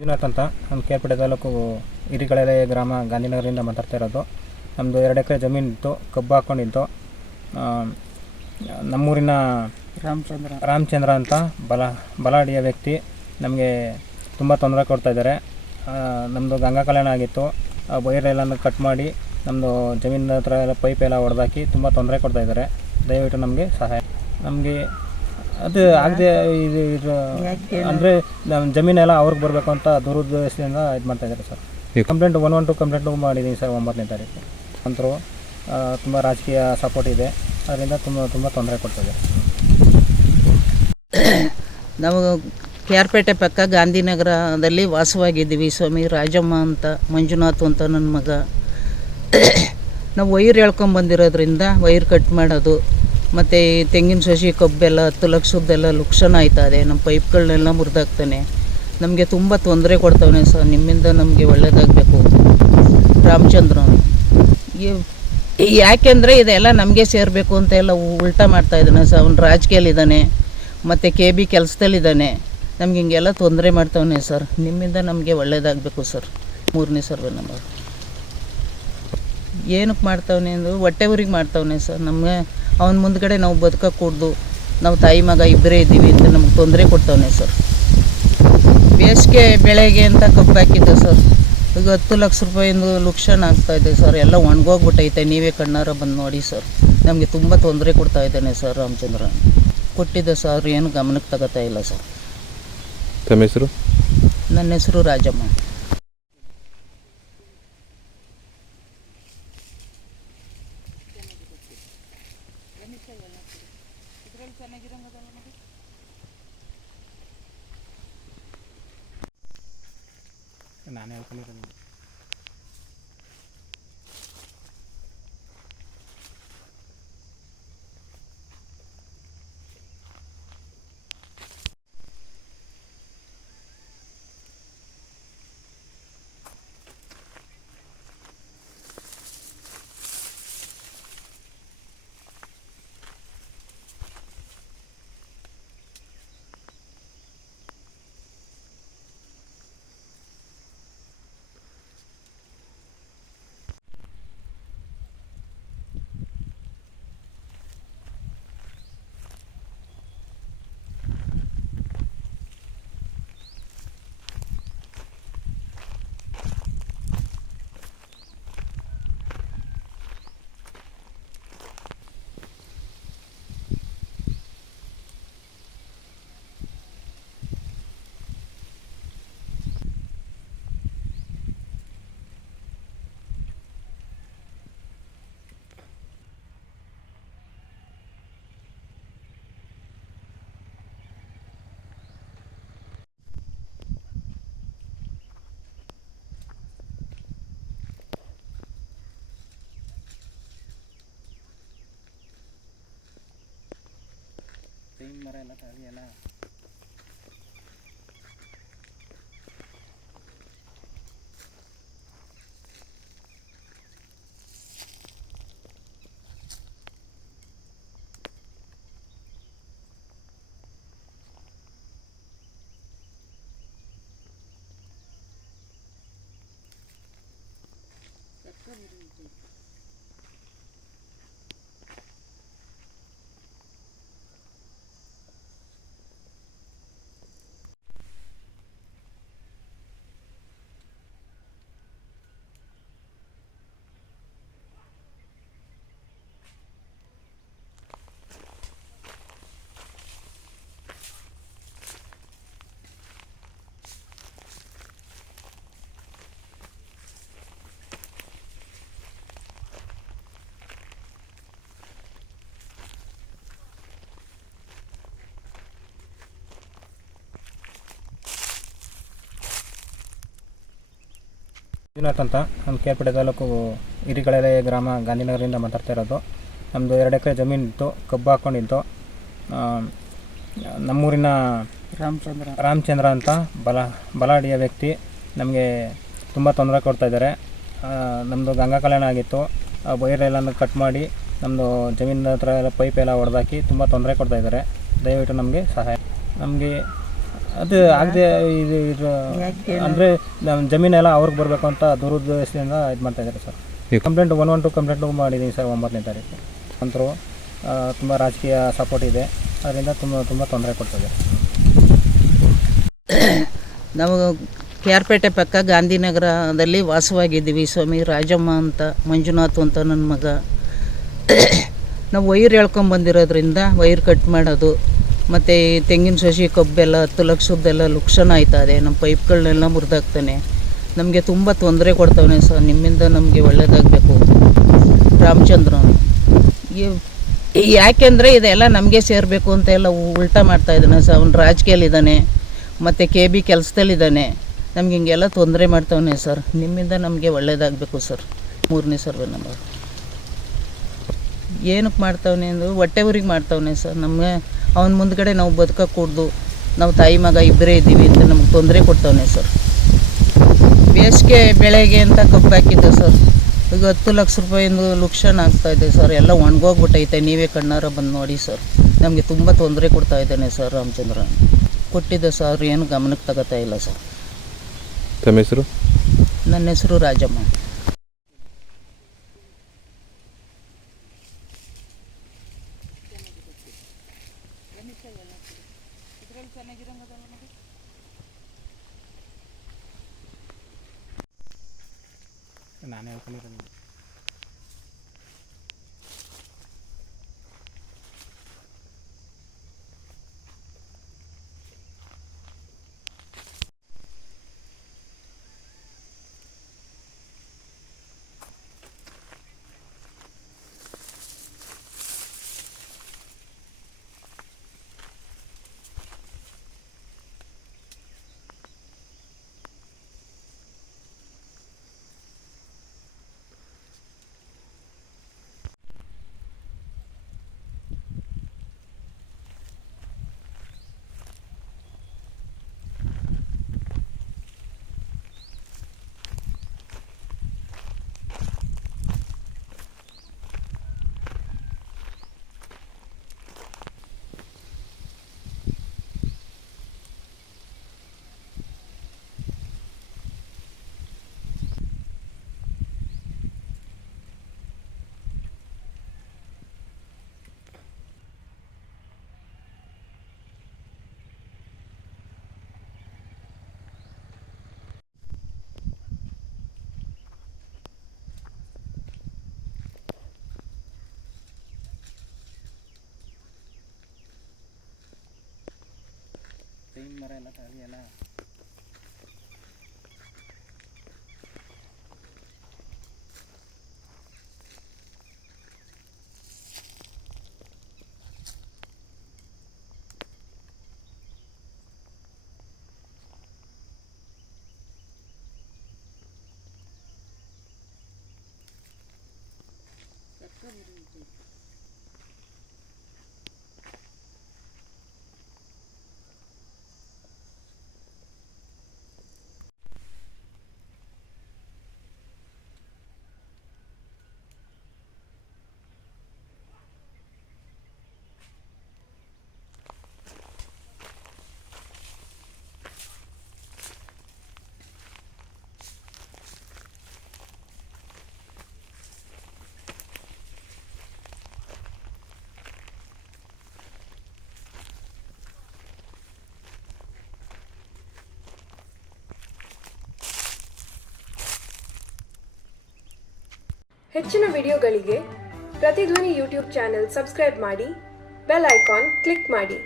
ಮಂಜುನಾಥ್ ಅಂತ ನಮ್ಮ ಕೇರ್ಪೇಟೆ ತಾಲೂಕು ಹಿರಿಕಳೆಲೆ ಗ್ರಾಮ ಗಾಂಧಿನಗರದಿಂದ ಮಾತಾಡ್ತಾ ಇರೋದು. ನಮ್ಮದು 2 ಎಕರೆ ಜಮೀನಿತ್ತು, ಕಬ್ಬು ಹಾಕ್ಕೊಂಡಿದ್ದು. ನಮ್ಮೂರಿನ ರಾಮಚಂದ್ರ ಅಂತ ಬಲಾಡಿಯ ವ್ಯಕ್ತಿ ನಮಗೆ ತುಂಬ ತೊಂದರೆ ಕೊಡ್ತಾಯಿದ್ದಾರೆ. ನಮ್ಮದು ಗಂಗಾ ಕಲ್ಯಾಣ ಆಗಿತ್ತು, ವೈರೆಲ್ಲ ಕಟ್ ಮಾಡಿ ನಮ್ಮದು ಜಮೀನಿನ ಹತ್ರ ಎಲ್ಲ ಪೈಪ್ ಎಲ್ಲ ಹೊಡೆದಾಕಿ ತುಂಬ ತೊಂದರೆ ಕೊಡ್ತಾಯಿದ್ದಾರೆ. ದಯವಿಟ್ಟು ನಮಗೆ ಸಹಾಯ. ನಮಗೆ ಅದು ಆಗದೆ ಇದು ಅಂದರೆ ನಮ್ಮ ಜಮೀನೆಲ್ಲ ಅವ್ರಿಗೆ ಬರಬೇಕು ಅಂತ ದುರುದ್ದೇಶದಿಂದ ಇದು ಮಾಡ್ತಾಯಿದ್ದಾರೆ ಸರ್. ಕಂಪ್ಲೇಂಟ್ 112 ಕಂಪ್ಲೇಂಟು ಮಾಡಿದ್ದೀನಿ ಸರ್. 9ನೇ ತಾರೀಕು ಅಂತರೂ ತುಂಬ ರಾಜಕೀಯ ಸಪೋರ್ಟ್ ಇದೆ, ಅದರಿಂದ ತುಂಬ ತೊಂದರೆ ಕೊಡ್ತದೆ. ನಾವು ಕೇರ್ಪೇಟೆ ಪಕ್ಕ ಗಾಂಧಿನಗರದಲ್ಲಿ ವಾಸವಾಗಿದ್ದೀವಿ ಸ್ವಾಮಿ. ರಾಜಮ್ಮ ಅಂತ, ಮಂಜುನಾಥ್ ಅಂತ ನನ್ನ ಮಗ. ನಾವು ವೈರ್ ಎಳ್ಕೊಂಬಂದಿರೋದ್ರಿಂದ ವೈರ್ ಕಟ್ ಮಾಡೋದು ಮತ್ತು ತೆಂಗಿನ ಸಸಿ ಕಬ್ಬೆಲ್ಲ 10 ಲಕ್ಷದ್ದೆಲ್ಲ ಲುಕ್ಷಣ ಆಯ್ತದೆ. ನಮ್ಮ ಪೈಪ್ಗಳನ್ನೆಲ್ಲ ಮುರಿದಾಗ್ತಾನೆ, ನಮಗೆ ತುಂಬ ತೊಂದರೆ ಕೊಡ್ತಾವನೆ ಸರ್. ನಿಮ್ಮಿಂದ ನಮಗೆ ಒಳ್ಳೆಯದಾಗಬೇಕು ರಾಮಚಂದ್ರ. ಯಾಕೆಂದರೆ ಇದೆಲ್ಲ ನಮಗೆ ಸೇರಬೇಕು ಅಂತ ಎಲ್ಲ ಉಲ್ಟಾ ಮಾಡ್ತಾಯಿದ್ದಾನೆ ಸರ್. ಅವ್ನು ರಾಜಕೀಯಲ್ಲಿದ್ದಾನೆ ಮತ್ತು KB ಕೆಲಸದಲ್ಲಿದ್ದಾನೆ. ನಮ್ಗೆ ಹಿಂಗೆಲ್ಲ ತೊಂದರೆ ಮಾಡ್ತಾವನೆ ಸರ್. ನಿಮ್ಮಿಂದ ನಮಗೆ ಒಳ್ಳೆಯದಾಗಬೇಕು ಸರ್. 3ನೇ ಸರ್ವೆ ನಂಬರ್ ಏನಕ್ಕೆ ಮಾಡ್ತಾವನೆ ಅಂದ್ರೆ ಹೊಟ್ಟೆ ಊರಿಗೆ ಮಾಡ್ತಾವನೆ ಸರ್. ನಮಗೆ ಅವನ ಮುಂದ್ಗಡೆ ನಾವು ಬದುಕக்கூಡ್ದು, ನಾವು ತಾಯಿ ಮಗ ಇಬ್ಬರೇ ಇದ್ದೀವಿ ಅಂತ ನಮ್ಗೆ ತೊಂದರೆ ಕೊಡ್ತಾವನೆ ಸರ್. ಬೇಸಿಗೆ ಬೆಳೆಗೆ ಅಂತ ಕಬ್ಬು ಹಾಕಿದ್ದೆ ಸರ್. ಈಗ 10 ಲಕ್ಷ ರೂಪಾಯಿಂದ ಲುಕ್ಷಣ ಆಗ್ತಾಯಿದೆ ಸರ್. ಎಲ್ಲ ಒಣಗೋಗ್ಬಿಟ್ಟೈತೆ. ನೀವೇ ಕಣ್ಣಾರ ಬಂದು ನೋಡಿ ಸರ್. ನಮಗೆ ತುಂಬ ತೊಂದರೆ ಕೊಡ್ತಾ ಇದ್ದಾನೆ ಸರ್ ರಾಮಚಂದ್ರ. ಕೊಟ್ಟಿದ್ದೆ ಸರ್, ಏನು ಗಮನಕ್ಕೆ ತಗೋತಾ ಇಲ್ಲ ಸರ್. ತಮ್ಮ ಹೆಸರು? ನನ್ನ ಹೆಸರು ರಾಜಮ್ಮ. ನಾನೇ ಹೇಳ್ಕೊಂಡಿದ್ದೀನಿ. ತೆಂಗಿನ ಮರ ಎಲ್ಲ ತಾಳಿ ಎಲ್ಲ ಮಂಜುನಾಥ್ ಅಂತ ನಮ್ಮ ಕೇರ್ಪೇಟೆ ತಾಲೂಕು ಹಿರಿಕಳೆಲೆ ಗ್ರಾಮ ಗಾಂಧಿನಗರದಿಂದ ಮಾತಾಡ್ತಾ ಇರೋದು. ನಮ್ಮದು 2 ಎಕರೆ ಜಮೀನಿತ್ತು, ಕಬ್ಬು ಹಾಕ್ಕೊಂಡಿದ್ದು. ನಮ್ಮೂರಿನ ರಾಮಚಂದ್ರ ಅಂತ ಬಲಾಡಿಯ ವ್ಯಕ್ತಿ ನಮಗೆ ತುಂಬ ತೊಂದರೆ ಕೊಡ್ತಾಯಿದ್ದಾರೆ. ನಮ್ಮದು ಗಂಗಾ ಕಲ್ಯಾಣ ಆಗಿತ್ತು, ವೈರೆಲ್ಲ ಕಟ್ ಮಾಡಿ ನಮ್ಮದು ಜಮೀನಿನ ಹತ್ರ ಎಲ್ಲ ಪೈಪ್ ಎಲ್ಲ ಹೊಡೆದಾಕಿ ತುಂಬ ತೊಂದರೆ ಕೊಡ್ತಾಯಿದ್ದಾರೆ. ದಯವಿಟ್ಟು ನಮಗೆ ಸಹಾಯ. ನಮಗೆ ಅದು ಆಗದೆ ಇದು ಅಂದರೆ ನಮ್ಮ ಜಮೀನೆಲ್ಲ ಅವ್ರಿಗೆ ಬರಬೇಕು ಅಂತ ದುರುದ್ದೇಶದಿಂದ ಇದು ಮಾಡ್ತಾಯಿದ್ದಾರೆ ಸರ್. ಕಂಪ್ಲೇಂಟ್ 112 ಕಂಪ್ಲೇಂಟು ಮಾಡಿದ್ದೀನಿ ಸರ್ 9ನೇ ತಾರೀಕು. ಅಂತರೂ ತುಂಬ ರಾಜಕೀಯ ಸಪೋರ್ಟ್ ಇದೆ, ಅದರಿಂದ ತುಂಬ ತೊಂದರೆ ಕೊಡ್ತದೆ. ನಾವು KRಪೇಟೆ ಪಕ್ಕ ಗಾಂಧಿನಗರದಲ್ಲಿ ವಾಸವಾಗಿದ್ದೀವಿ ಸ್ವಾಮಿ. ರಾಜಮ್ಮ ಅಂತ, ಮಂಜುನಾಥ್ ಅಂತ ನನ್ನ ಮಗ. ನಾವು ವೈರ್ ಎಳ್ಕೊಂಬಂದಿರೋದ್ರಿಂದ ವೈರ್ ಕಟ್ ಮಾಡೋದು ಮತ್ತು ತೆಂಗಿನ ಸಸಿ ಕಬ್ಬೆಲ್ಲ 10 ಲಕ್ಷದ್ದೆಲ್ಲ ಲುಕ್ಷಣ ಆಯ್ತಾ ಇದೆ. ನಮ್ಮ ಪೈಪ್ಗಳನ್ನೆಲ್ಲ ಮುರಿದಾಗ್ತಾನೆ. ನಮಗೆ ತುಂಬ ತೊಂದರೆ ಕೊಡ್ತಾವನೆ ಸರ್. ನಿಮ್ಮಿಂದ ನಮಗೆ ಒಳ್ಳೆಯದಾಗಬೇಕು. ರಾಮಚಂದ್ರನು ಯಾಕೆಂದರೆ ಇದೆಲ್ಲ ನಮಗೆ ಸೇರಬೇಕು ಅಂತ ಎಲ್ಲ ಉಲ್ಟಾ ಮಾಡ್ತಾಯಿದ್ದಾನೆ ಸರ್. ಅವ್ನು ರಾಜಕೀಯಲ್ಲಿದ್ದಾನೆ ಮತ್ತು KB ಕೆಲಸದಲ್ಲಿದ್ದಾನೆ. ನಮ್ಗೆ ಹಿಂಗೆಲ್ಲ ತೊಂದರೆ ಮಾಡ್ತಾವನೆ ಸರ್. ನಿಮ್ಮಿಂದ ನಮಗೆ ಒಳ್ಳೆಯದಾಗಬೇಕು ಸರ್. 3ನೇ ಸರ್ವೆ ನಂಬರ್. ಏನಕ್ಕೆ ಮಾಡ್ತಾವನೆ ಅಂದ್ರೆ ಹೊಟ್ಟೆ ಊರಿಗೆ ಮಾಡ್ತಾವನೆ ಸರ್. ನಮಗೆ ಅವನ ಮುಂದ್ಗಡೆ ನಾವು ಬದುಕக்கூಡ್ದು, ನಾವು ತಾಯಿ ಮಗ ಇಬ್ಬರೇ ಇದ್ದೀವಿ ಅಂತ ನಮ್ಗೆ ತೊಂದರೆ ಕೊಡ್ತಾವನೆ ಸರ್. ಬೇಸಿಗೆ ಬೆಳೆಗೆ ಅಂತ ಕಬ್ಬು ಹಾಕಿದ್ದೆ ಸರ್. ಈಗ 10 ಲಕ್ಷ ರೂಪಾಯಿಂದ ಲುಕ್ಷಣ ಆಗ್ತಾಯಿದೆ ಸರ್. ಎಲ್ಲ ಒಣಗೋಗ್ಬಿಟ್ಟೈತೆ. ನೀವೇ ಕಣ್ಣಾರ ಬಂದು ನೋಡಿ ಸರ್. ನಮಗೆ ತುಂಬ ತೊಂದರೆ ಕೊಡ್ತಾ ಇದ್ದಾನೆ ಸರ್. ರಾಮಚಂದ್ರ ಕೊಟ್ಟಿದ್ದೆ ಸರ್, ಏನು ಗಮನಕ್ಕೆ ತಗೋತಾ ಇಲ್ಲ ಸರ್. ತಮ್ಮ ಹೆಸರು? ನನ್ನ ಹೆಸರು ರಾಜಮ್ಮ. ನಾನೇ ಹೇಳ್ಕೊಂಡಿರೋದು. ತೆಂಗಿನ ಮರ ಎಲ್ಲ ಖಾಲಿ ಎಲ್ಲ ಹೆಚ್ಚಿನ ವಿಡಿಯೋಗಳಿಗೆ ಪ್ರತಿಧ್ವನಿ ಯೂಟ್ಯೂಬ್ ಚಾನೆಲ್ ಸಬ್ಸ್ಕ್ರೈಬ್ ಮಾಡಿ, ಬೆಲ್ ಐಕಾನ್ ಕ್ಲಿಕ್ ಮಾಡಿ.